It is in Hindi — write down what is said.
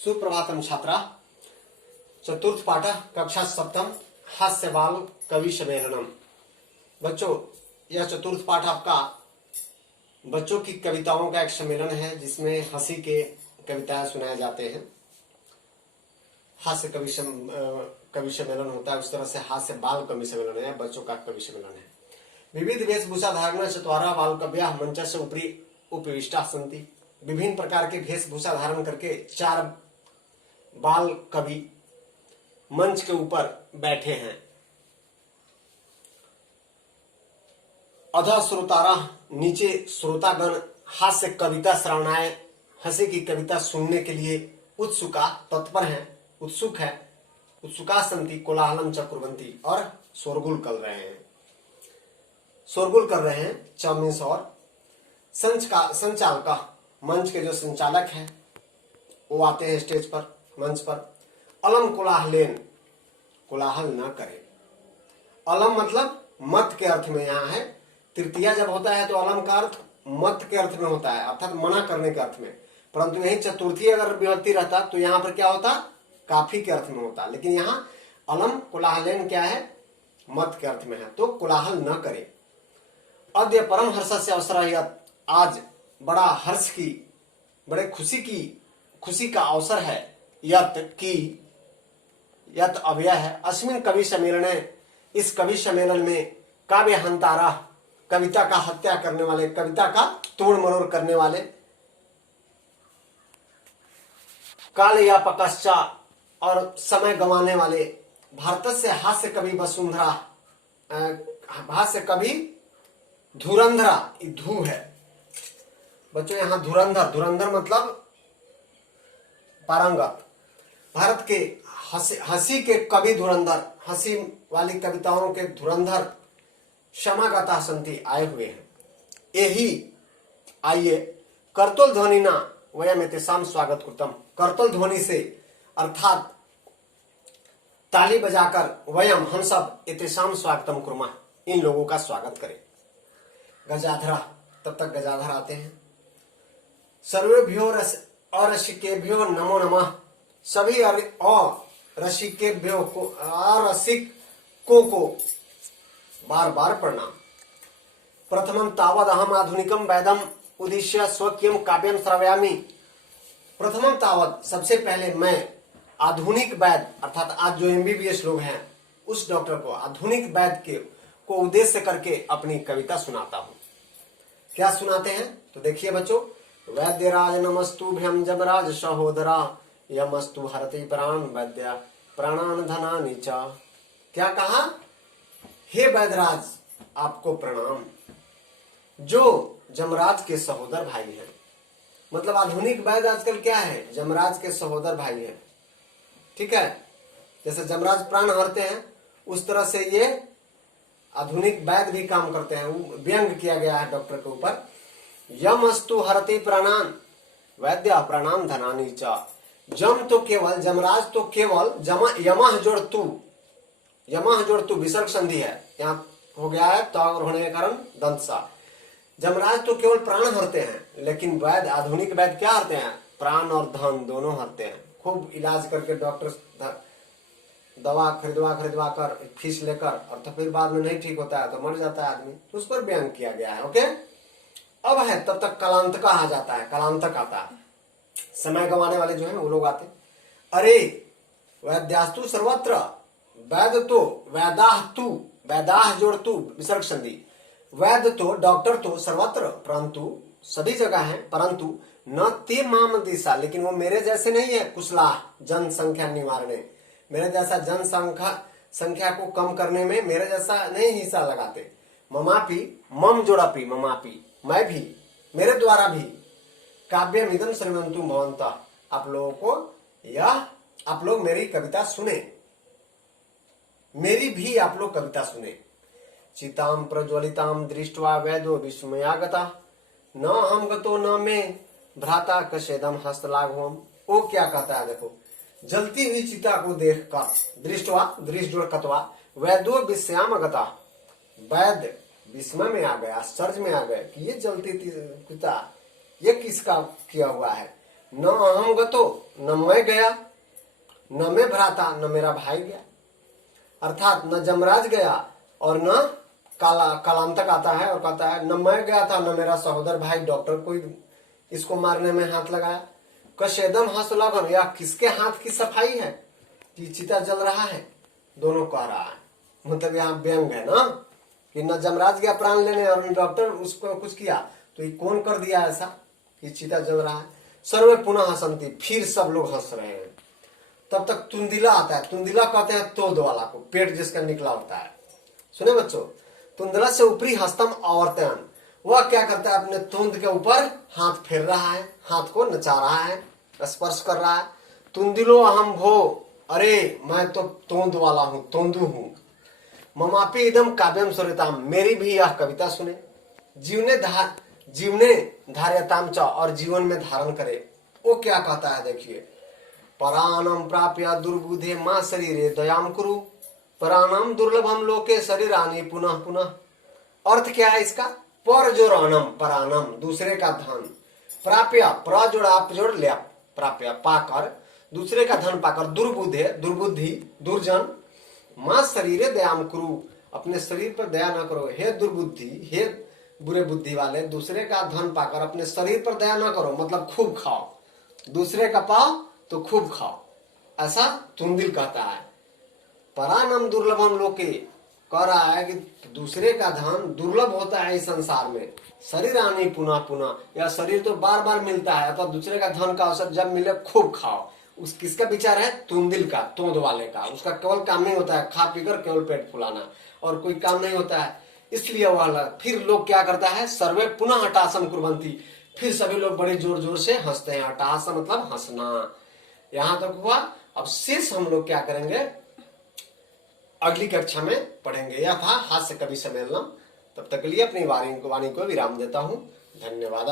सुप्रभातम छात्रा। चतुर्थ पाठ कक्षा सप्तम हास्य बाल कवि सम्मेलनम। बच्चों, यह चतुर्थ पाठ आपका बच्चों की कविताओं का एक सम्मेलन है जिसमें हंसी के कविताएं सुनाए जाते हैं। हास्य कवि सम्मेलन होता है, उस तरह से हास्य बाल कवि सम्मेलन है, बच्चों का कवि सम्मेलन है। विविध वेशभूषा धारण चत्वारः बाल कव्या मंचस्य उपरि उपविष्टा सन्ति। विभिन्न प्रकार के वेशभूषा धारण करके 4 बाल कवि मंच के ऊपर बैठे हैं। अधः श्रोतारा, नीचे श्रोतागण हास्य कविता श्रवणाय, हंसी की कविता सुनने के लिए उत्सुका तत्पर हैं, उत्सुक है। उत्सुका संति कोलाहलम च कुर्वन्ति, और शोरगुल कर रहे हैं। शोरगुल कर रहे हैं चौमीस। और संचालका, मंच के जो संचालक हैं वो आते हैं स्टेज पर, मंच पर। अलम कोलाहलेन, कोलाहल न करे। अलम मतलब मत के अर्थ में यहाँ है। तृतीया जब होता है तो अलम का अर्थ मत के अर्थ में होता है, अर्थात मना करने के अर्थ में। परंतु यही चतुर्थी अगर विभक्ति रहता तो यहाँ पर क्या होता, काफी के अर्थ में होता। लेकिन यहाँ अलम कोलाहलेन क्या है, मत के अर्थ में है, तो कोलाहल न करे। अद्य परम हर्ष से अवसर, आज बड़ा हर्ष की, बड़े खुशी का अवसर है। यत अव्यय है। अस्मिन कवि सम्मेलन, इस कवि सम्मेलन में काव्य हंतारा, कविता का हत्या करने वाले, कविता का तोड़ मरोड़ करने वाले, काल या पकश्चा, और समय गंवाने वाले, भारत से हास्य कवि वसुंधरा, हास्य कवि धुरंधरा, धू है बच्चों यहाँ धुरंधर, धुरंधर मतलब पारंगत। भारत के हंसी के कवि धुरंधर, हंसी वाली कविताओं के धुरंधर क्षमागता संति, आए हुए हैं। यही आइए करतोल ध्वनि ना वयम एतेषाम स्वागत कृतम। करतोल ध्वनि से अर्थात ताली बजाकर वयम, हम सब, एतेषाम स्वागतम कुर्मः, इन लोगों का स्वागत करें। गजाधरा, तब तक गजाधर आते हैं। सर्वेभ्यो अरसिकेभ्यो नमो नमः, सभी रसिकेभ्यो को, रसिकों को बार बार प्रणाम। प्रथमं तावद अहम आधुनिकम वैदम उद्दिश्य स्वकीयम काव्यम श्रावयामि। प्रथमं तावद, सबसे पहले मैं आधुनिक वैद, अर्थात आज जो MBBS लोग हैं उस डॉक्टर को, आधुनिक वैद के को उद्देश्य करके अपनी कविता सुनाता हूं। क्या सुनाते हैं तो देखिए बच्चों। वैद्यराज नमस्तुभ्यं जमराज सहोदरा, यमस्तु हरति प्राण वैद्य प्राणान धनानि च। क्या कहा, हे वैद्यराज आपको प्रणाम, जो जमराज के सहोदर भाई हैं। मतलब आधुनिक वैद्य आजकल क्या है, जमराज के सहोदर भाई हैं। ठीक है, जैसे जमराज प्राण हरते हैं उस तरह से ये आधुनिक वैद्य भी काम करते हैं। व्यंग किया गया है डॉक्टर के ऊपर। यमस्तु हरति प्राणान वैद्य प्राणान धनानि च। जम तो केवल, जमराज तो केवल, यमह जोड़ तू विसर्ग संधि है, यहाँ हो गया है तो होने के कारण दंत सा। जमराज तो केवल प्राण हरते हैं, लेकिन वैद्य, आधुनिक वैद्य क्या हरते हैं, प्राण और धन दोनों हरते हैं। खूब इलाज करके डॉक्टर दवा खरीदवा कर फीस लेकर, और तो फिर बाद में नहीं ठीक होता है तो मर जाता है आदमी, तो उस पर बयान किया गया है। ओके, अब है तब तक कलांतक आ जाता है, कलांतक आता है, समय गंवाने वाले जो है वो लोग आते। अरे वैद्यास्तु सर्वत्र, वैद्य तो, वैदाह जोड़ तू विसर्ग संधि, वैद्य तो, डॉक्टर तो सर्वत्र, परंतु सभी जगह है, परंतु न ते माम दिशा, लेकिन वो मेरे जैसे नहीं है कुशला जनसंख्या निवारणे, मेरे जैसा जनसंख्या को कम करने में मेरे जैसा नहीं हिस्सा लगाते। ममापी, मम जोड़ापी, ममापी, मैं भी, मेरे द्वारा भी, काव्य मिदम श्रीमंतु भवंतः, आप लोगों को यह, आप लोग मेरी कविता सुने, मेरी भी आप लोग कविता सुने। चिताम प्रज्वलिताम दृष्ट्वा वैदो विस्मयागता, न हम गतो न मे भ्राता कशेदम हस्तलाघवम। वो क्या कहता है देखो, जलती हुई चिता को देखकर, दृष्टवा, दृष्ट जोड़ कतवा, वैदो विस्मयागता, वैद्य विस्मय में आ गए, आश्चर्य में आ गए कि ये जलती चिता, ये किसका किया हुआ है। न अहम गतो न मैं गया, न मैं भ्राता, न मेरा भाई गया। अर्थात न जमराज गया और न कालांतक आता है और कहता है न मैं गया था, न मेरा सहोदर भाई डॉक्टर कोई इसको मारने में हाथ लगाया। कशेदम हंस लगन, या किसके हाथ की सफाई है कि चिता जल रहा है, दोनों कह रहा है। मतलब यहाँ व्यंग है ना कि न जमराज गया प्राण लेने और न डॉक्टर उसको कुछ किया, तो ये कौन कर दिया ऐसा कि चिता जल रहा है। सर्वे पुनः हंसंती, फिर सब लोग हंस रहे हैं। तब तक तुंदिला आता है। तुंदिला कहते हैं तोद वाला को, पेट जिसका निकला होता है। सुने बच्चों, तुंदिला से ऊपरी हस्तम आवर्तन, वह क्या करता है, अपने तोंद के ऊपर हाथ फेर रहा है, हाथ को नचा रहा है, स्पर्श कर रहा है। तुंदिलो अहम भो, अरे मैं तो तोंद वाला हूं, तोंदू हूं। ममापी इदम काव्यम सुरताम, मेरी भी यह कविता सुने। जीवने धार्यताम च, और जीवन में धारण करे। वो क्या कहता है देखिए, परानम प्राप्य दुर्बुधे मां शरीरे दयाम कुरु, परानम दुर्लभम लोके शरीरानि पुनः पुनः। अर्थ क्या है इसका, पर जोड़ अनम, परानम दूसरे का धन, प्राप्य प्र जोड़ आप जोड़ ले, प्राप्य पाकर, दूसरे का धन पाकर, दुर्बुधे दुर्बुद्धि दुर्जन, मां शरीरे दयाम कुरु, अपने शरीर पर दया न करो, हे दुर्बुद्धि, हे बुरे बुद्धि वाले, दूसरे का धन पाकर अपने शरीर पर दया न करो, मतलब खूब खाओ, दूसरे का पाओ तो खूब खाओ, ऐसा तुंदिल कहता है। परानम दुर्लभम लोके, कह रहा है कि दूसरे का धन दुर्लभ होता है इस संसार में, शरीर आनी पुनः पुनः, या शरीर तो बार बार मिलता है, तो दूसरे का धन का अवसर जब मिले खूब खाओ। उस किसका विचार है, तुंदिल का, तोंद वाले का। उसका केवल काम नहीं होता है खा पीकर केवल पेट फुलाना, और कोई काम नहीं होता है, इसलिए वह फिर लोग क्या करता है, सर्वे पुनः हटासम कुर्वंती, फिर सभी लोग बड़े जोर जोर से हंसते हैं। हटासम मतलब हंसना। यहां तक हुआ। अब शेष हम लोग क्या करेंगे, अगली कक्षा में पढ़ेंगे। यह था हास्य कवि सम्मेलनम। तब तक के लिए अपनी वाणी को विराम देता हूं। धन्यवाद।